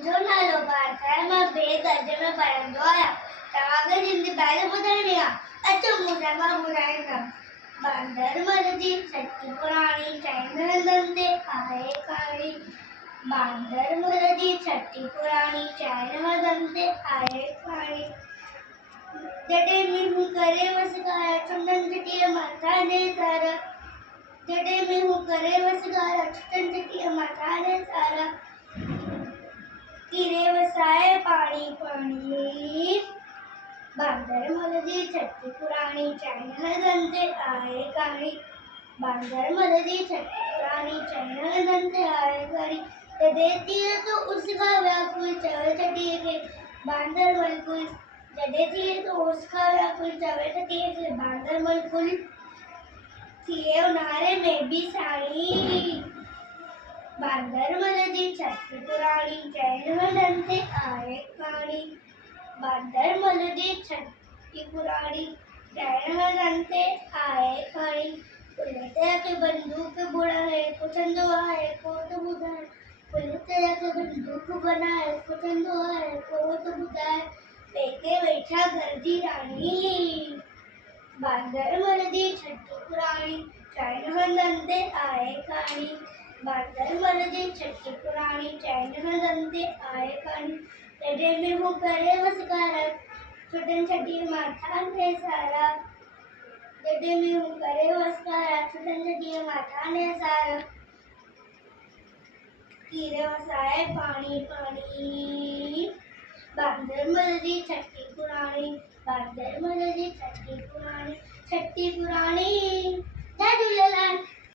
मुंहिंजो नालो पार्थ आहे। मां ॿिए दर्जे में पढ़ंदो आहियां। तव्हांखे सिंधी पहले ॿुधाइणी आहे। अचो मूंसां मां ॿुधाईंदमि। बांदरमल जी छठी पुराणी चइनि हंधनि ते आहे कहाणी। बांदरमल जी छठी पुराणी चइनि हंधनि ते आहे कहाणी। जॾहिं मींहुं करे वसगाए चुननि चटीअ मथां ॾे सारा। जॾहिं मींहुं करे वसगाए चुननि चटीअ मथां ॾे सारा। कीरे वसाए पाणी पाणी। बांदरमल जी छठी पुराणी चइनि हंधनि ते आहे कहाणी। बांदरमल जी छठी पुराणी चइनि हंधनि ते आहे कहाणी। जॾहिं तीर तो उसका व्याकुल चवे छठीअ खे बांदरमल कुल। जॾहिं तीर तो उसका व्याकुल चवे छठीअ खे बांदरमल कुल। थिए ऊन्हारे में भी साड़ी। बांदरमल जी छठी पुराणी चइनि हंधनि ते आहे कहाणी। बांदरमल जी छठी पुराणी चइनि हंधनि ते आहे कहाणी। पुलिस खे बंदूक बुड़ाए पुछंदो आहे को त ॿुधाए। पुलिस खे बंदूक बनाए पुछंदो आहे को त ॿुधाए। पेके वेठा घर जी राणी। बांदरमल जी छठी पुराणी चइनि हंधनि ते आहे कहाणी। बांदरमल जी छठी पुराणी चइनि हंधनि ते आहे कहाणी। जॾहिं मींहुं करे वसगाए चुननि चटीअ मथां ॾे सारा। जॾहिं मींहुं करे वसगाए चुननि चटीअ मथां ॾे सारा। कीरे वसाए पाणी पाणी। बांदरमल जी छठी पुराणी। बांदरमल जी छठी पुराणी। छठी पुराणी। जय झूलेलाल।